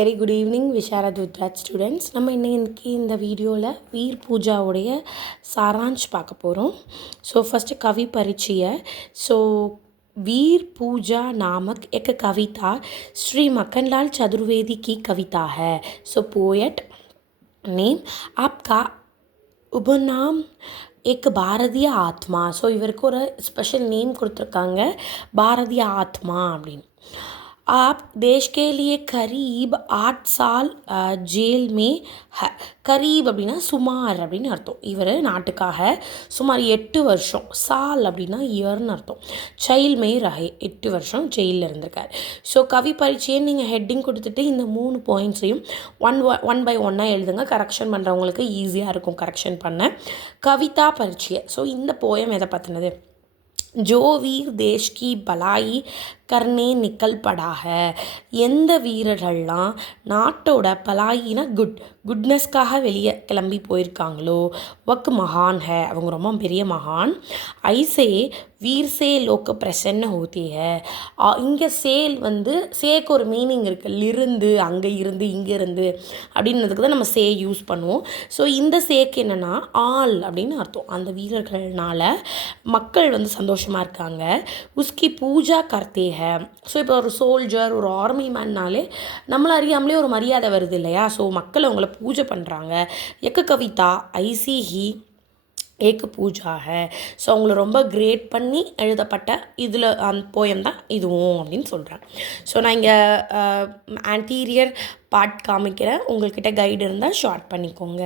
Very good evening விஷாரத் வித்ராஜ் students. நம்ம இன்னைக்கு இந்த வீடியோவில் வீர் பூஜாவுடைய சாராஞ்ச் பார்க்க போகிறோம். ஸோ फर्स्ट कवि परिचय. सो वीर पूजा नामक एक कविता श्री मक्खनलाल चतुर्वेदी की कविता है. सो पोएट नेम आपका उपनाम एक பாரதிய ஆத்மா. ஸோ இவருக்கு ஒரு ஸ்பெஷல் நேம் கொடுத்துருக்காங்க, பாரதிய ஆத்மா அப்படின்னு. आप देश के लिए करीब 8 साल जेल में है. கரீப் அப்படின்னா சுமார் அப்படின்னு அர்த்தம். இவர் நாட்டுக்காக சுமார் 8 வருஷம், சால் அப்படின்னா இயர்னு அர்த்தம், சைல்ட் மே ரஹே 8 வருஷம் ஜெயிலில் இருந்திருக்கார். ஸோ கவி பரீட்சைன்னு நீங்கள் ஹெட்டிங் கொடுத்துட்டு இந்த 3 பாயிண்ட்ஸையும் ஒன் பை ஒன்னாக எழுதுங்க. கரெக்ஷன் பண்ணுறவங்களுக்கு ஈஸியாக இருக்கும் கரெக்ஷன் பண்ண. கவிதா பரீட்சை. ஸோ இந்த போயம் எதை பற்றினது? जो वीर देश की भलाई करने निकल पड़ा है. எந்த வீரர்கள்லாம் நாட்டோட பலாயினா குட்னஸ்க்காக வெளியே கிளம்பி போயிருக்காங்களோ வக் மகான் ஹே, அவங்க ரொம்ப பெரிய மகான். ஐசே வீர் சே லோக்க பிரசன்ன ஹோத்தி ஹே. இங்கே சேல் சேக்கு ஒரு மீனிங் இருக்குது, இருந்து அங்கே இருந்து இங்கே இருந்து அப்படின்றதுக்கு தான் நம்ம சே யூஸ் பண்ணுவோம். ஸோ இந்த சேக்கு என்னென்னா ஆல் அப்படின்னு அர்த்தம். அந்த வீரர்கள்னால மக்கள் சந்தோஷமாக இருக்காங்க. உஸ்கி பூஜா கர்த்தே ஹே. ஸோ இப்போ ஒரு சோல்ஜர், ஒரு ஆர்மி மேன்னாலே நம்மளை அறியாமலே ஒரு மரியாதை வருது இல்லையா? ஸோ மக்கள் அவங்கள பூஜை பண்ணுறாங்க. எக்க கவிதா ஐசி ஹி ஏக் பூஜா ஹே. ஸோ அவங்கள ரொம்ப கிரேட் பண்ணி எழுதப்பட்ட இதில் அந்த போயம் தான் இதுவும் அப்படின்னு சொல்கிறேன். ஸோ நான் இங்கே ஆன்டீரியர் பார்ட் காமிக்கிறேன். உங்கள்கிட்ட கைடு இருந்தால் ஷார்ட் பண்ணிக்கோங்க.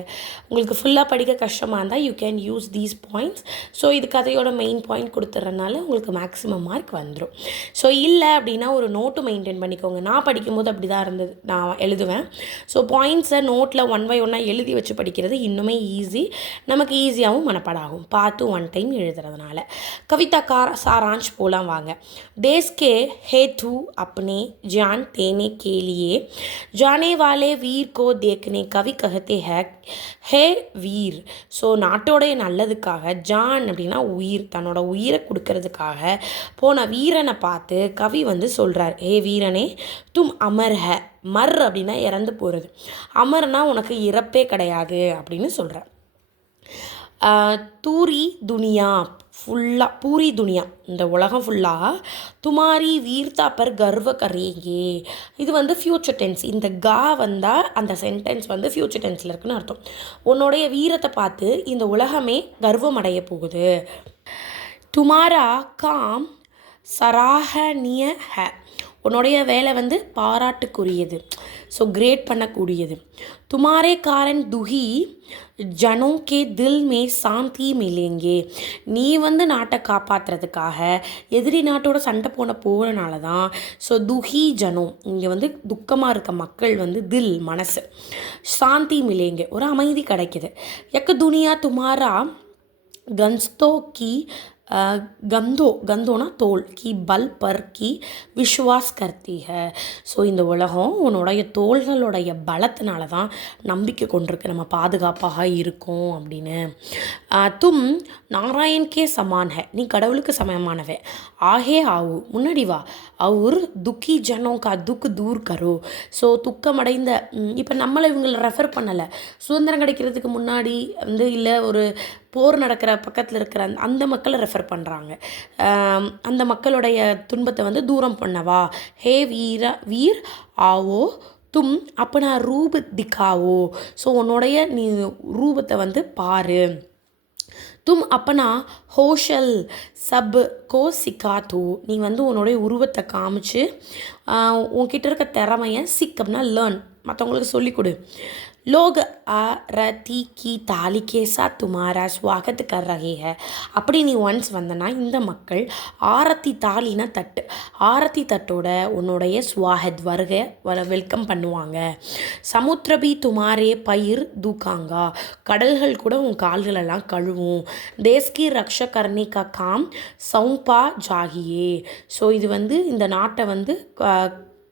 உங்களுக்கு ஃபுல்லாக படிக்க கஷ்டமாக இருந்தால் you can use these points. So இது கதையோட மெயின் பாயிண்ட் கொடுத்துட்றதுனால உங்களுக்கு மேக்ஸிமம் மார்க் வந்துடும். ஸோ இல்லை அப்படின்னா ஒரு நோட்டு மெயின்டைன் பண்ணிக்கோங்க. நான் படிக்கும்போது அப்படி தான் இருந்தது, நான் எழுதுவேன். ஸோ பாயிண்ட்ஸை நோட்டில் ஒன் பை ஒன்னாக எழுதி வச்சு படிக்கிறது இன்னுமே ஈஸி, நமக்கு ஈஸியாகவும் மனப்பாடாகும் பார்த்து ஒன் டைம் எழுதுறதுனால. கவிதா சாராंश போலாம் வாங்க. देश के हेतु अपने जान देने के लिए जाने वाले वीर को देखने कवि कहते हैं ஹே வீர். ஸோ நாட்டோடைய நல்லதுக்காக, ஜான் அப்படின்னா உயிர், தன்னோட உயிரை கொடுக்கறதுக்காக போன வீரனை பார்த்து கவி சொல்கிறார், ஹே வீரனே தும் அமர் ஹ. மர் அப்படின்னா இறந்து போகிறது, அமர்னா உனக்கு இறப்பே கிடையாது அப்படின்னு சொல்கிறார். தூரி துனியா ஃபுல்லாக, பூரி துனியா இந்த உலகம் ஃபுல்லாக துமாரி வீர்த்தா பர் கர்வ கரேங்கே. இது ஃப்யூச்சர் டென்ஸ். இந்த கா வந்தால் அந்த சென்டென்ஸ் ஃப்யூச்சர் டென்ஸில் இருக்குன்னு அர்த்தம். உன்னுடைய வீரத்தை பார்த்து இந்த உலகமே கர்வம் அடைய போகுது. துமாரா காம் சராஹனிய ஹ. உன்னுடைய வேலை பாராட்டுக்குரியது, ஸோ கிரேட் பண்ணக்கூடியது. துமாரே காரன் துஹி ஜனோ கே தில் மே சாந்தி மிலேங்கே. நீ நாட்டை காப்பாற்றுறதுக்காக எதிரி நாட்டோட சண்டை போகிறனால தான். ஸோ துஹி ஜனோ இங்கே துக்கமாக இருக்க மக்கள் தில் மனசு, சாந்தி மிலேங்கே ஒரு அமைதி கிடைக்கிது. எக்க துனியா துமாரா கன்ஸ்தோ கி கந்தோனா தோல் கி பல் பர் கி விஸ்வாஸ் கர்த்தி ஹை. ஸோ இந்த உலகம் உன்னுடைய தோள்களுடைய பலத்தினால தான் நம்பிக்கை கொண்டிருக்கு, நம்ம பாதுகாப்பாக இருக்கும் அப்படின்னு. தும் நாராயண்கே சமான் ஹை. நீ கடவுளுக்கு சமமானவே. ஆஹே ஆவு முன்னாடி வா. அவர் துக்கி ஜனோ கா துக் தூர் கரோ. ஸோ துக்கமடைந்த, இப்போ நம்மளை இவங்களை ரெஃபர் பண்ணலை. சுதந்திரம் கிடைக்கிறதுக்கு முன்னாடி இல்லை ஒரு போர் நடக்கிற பக்கத்தில் இருக்கிற அந்த மக்களை ரெஃபர் பண்ணுறாங்க. அந்த மக்களுடைய துன்பத்தை தூரம் பண்ணவா. ஹே வீர் ஆவோ தும் அப்பனா ரூப் திக்காவோ. ஸோ உன்னுடைய நீ ரூபத்தை பாரு. தும் அப்பனா ஹோஷல் சப் கோ சிக்காத்தோ. நீ உன்னுடைய உருவத்தை காமிச்சு உன்கிட்ட இருக்க திறமையை சிக் அப்படின்னா லேர்ன், மற்றவங்களுக்கு சொல்லிக் கொடு. लोग आरती की ताली के साथ तुम्हारा स्वागत कर रहे हैं. அப்படி நீ ஒன்ஸ் வந்தனா இந்த மக்கள் ஆரத்தி, தாலினா தட்டு, ஆரத்தி தட்டோட உன்னுடைய ஸ்வாகத் வெல்கம் பண்ணுவாங்க. சமுத்திரபி துமாரே பயிர் தூக்காங்கா. கடல்கள் கூட உன் கால்களெல்லாம் கழுவும். தேஸ்கி ரக்ஷ கர்ணி கா காம் சௌம்பா ஜாகியே. ஸோ இது இந்த நாட்டை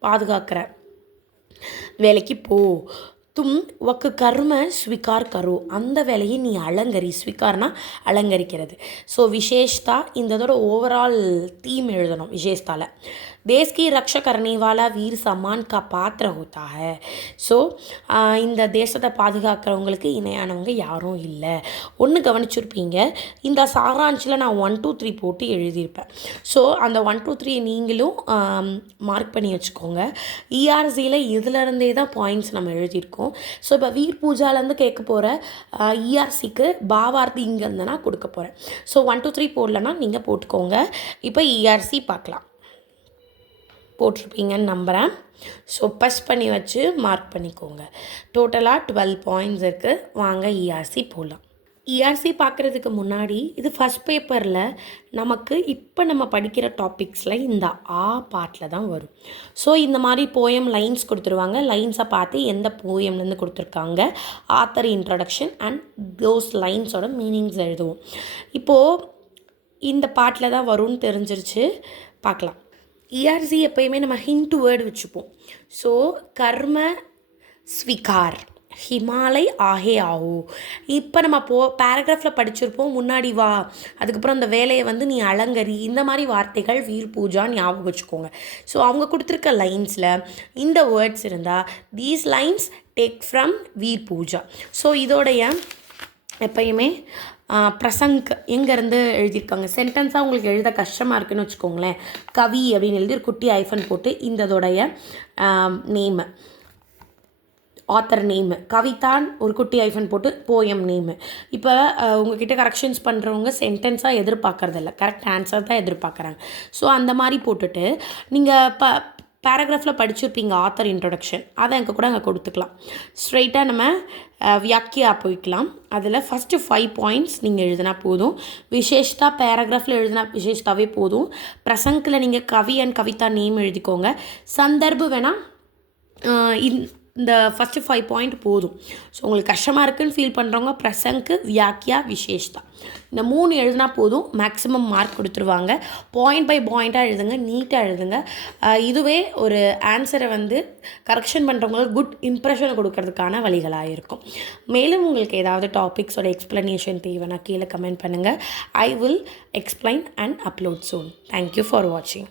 பாதுகாக்கிற வேலைக்கு போ. தும் வக்கு கர்ம ஸ்வீகார் கரோ. அந்த வேலையை நீ அலங்கரி. ஸ்வீகார்னா அலங்கரிக்கிறது. ஸோ விசேஷ்தா, இந்த இதோட ஓவரால் தீம் எழுதணும் விசேஷ்தாவில். देश की रक्षा करने वाला वीर सम्मान का पात्र होता है. ஸோ இந்த தேசத்தை பாதுகாக்கிறவங்களுக்கு இணையானவங்க யாரும் இல்லை. ஒன்று கவனிச்சிருப்பீங்க, இந்த சாராஞ்சில் நான் 1 2 3 போட்டு எழுதியிருப்பேன். ஸோ அந்த 1 2 3 நீங்களும் மார்க் பண்ணி வச்சுக்கோங்க. இஆர்சியில் இதிலருந்தே தான் பாயிண்ட்ஸ் நம்ம எழுதியிருக்கோம். ஸோ இப்போ வீர் பூஜாலேருந்து கேட்க போகிற இஆர்சிக்கு பாவார்த்தி இங்கே இருந்தேன்னா கொடுக்க போகிறேன். ஸோ 1 2 3 போடலன்னா நீங்கள் போட்டுக்கோங்க. இப்போ இஆர்சி பார்க்கலாம். போட்டிருப்பீங்கன்னு நம்புகிறேன். ஸோ பஸ் பண்ணி வச்சு மார்க் பண்ணிக்கோங்க. டோட்டலாக 12 பாயிண்ட்ஸ் இருக்குது. வாங்க இஆர்சி போடலாம். இஆர்சி பார்க்குறதுக்கு முன்னாடி இது ஃபஸ்ட் பேப்பரில் நமக்கு இப்போ நம்ம படிக்கிற டாபிக்ஸில் இந்த பாட்டில் தான் வரும். ஸோ இந்த மாதிரி போயம் லைன்ஸ் கொடுத்துருவாங்க. லைன்ஸை பார்த்து எந்த போயம்லேருந்து கொடுத்துருக்காங்க, ஆத்தர் இன்ட்ரடக்ஷன் அண்ட் தோஸ் லைன்ஸோட மீனிங்ஸ் எழுதுவோம். இப்போது இந்த பாட்டில் தான் வரும்னு தெரிஞ்சிருச்சு. பார்க்கலாம். இஆர்சி எப்போயுமே நம்ம ஹிண்ட் வேர்டு வச்சுப்போம். ஸோ கர்ம ஸ்வீகார், ஹிமாலய் ஆஹே ஆஹோ. இப்போ நம்ம பேராகிராஃபில் படிச்சிருப்போம், முன்னாடி வா, அதுக்கப்புறம் அந்த வேலையை நீ அலங்கரி, இந்த மாதிரி வார்த்தைகள் வீர் பூஜா ஞாபகம் வச்சுக்கோங்க. ஸோ அவங்க கொடுத்துருக்க லைன்ஸில் இந்த வேர்ட்ஸ் இருந்தால் these lines take from Veer Puja. So இதோடைய எப்பயுமே பிரசங்க் எங்கேருந்து எழுதியிருக்காங்க, சென்டென்ஸாக உங்களுக்கு எழுத கஷ்டமாக இருக்குதுன்னு வச்சுக்கோங்களேன், கவி அப்படின்னு எழுதி ஒரு குட்டி ஐஃபன் போட்டு இதோடைய நேமு, ஆத்தர் நேமு, கவிதான் ஒரு குட்டி ஐஃபன் போட்டு போயம் நேமு. இப்போ உங்ககிட்ட கரெக்ஷன்ஸ் பண்ணுறவங்க சென்டென்ஸாக எதிர்பார்க்குறதில்ல, கரெக்ட் ஆன்சர் தான் எதிர்பார்க்குறாங்க. ஸோ அந்த மாதிரி போட்டுட்டு நீங்கள் பேராகிராஃபில் படிச்சிருப்பீங்க ஆத்தர் இன்ட்ரொடக்ஷன், அதை அங்கே கூட அங்கே கொடுத்துக்கலாம். ஸ்ட்ரெயிட்டாக நம்ம வியாக்கியா போய்க்கலாம். அதில் ஃபஸ்ட்டு 5 பாயிண்ட்ஸ் நீங்கள் எழுதினா போதும். விசேஷ்தா பேராகிராஃபில் எழுதினா விசேஷ்தாவே போதும். பிரசங்கில் நீங்கள் கவி அண்ட் கவிதா நேம் எழுதிக்கோங்க. சந்தர்ப்பு வேணால் இந்த ஃபஸ்ட்டு 5 பாயிண்ட் போதும். ஸோ உங்களுக்கு கஷ்டமாக இருக்குதுன்னு ஃபீல் பண்ணுறவங்க பிரசங்கு, வியாக்கியா, விசேஷ்தா இந்த 3 எழுதினா போதும். மேக்ஸிமம் மார்க் கொடுத்துருவாங்க. பாயிண்ட் பை பாயிண்ட்டாக எழுதுங்க, நீட்டாக எழுதுங்க. இதுவே ஒரு ஆன்சரை கரெக்ஷன் பண்ணுறவங்களுக்கு குட் இம்ப்ரெஷனை கொடுக்கறதுக்கான வழிகளாக இருக்கும். மேலும் உங்களுக்கு ஏதாவது டாபிக்ஸோட எக்ஸ்ப்ளனேஷன் தேவைன்னா கீழே கமெண்ட் பண்ணுங்கள். I will explain and upload soon. Thank you for வாட்சிங்.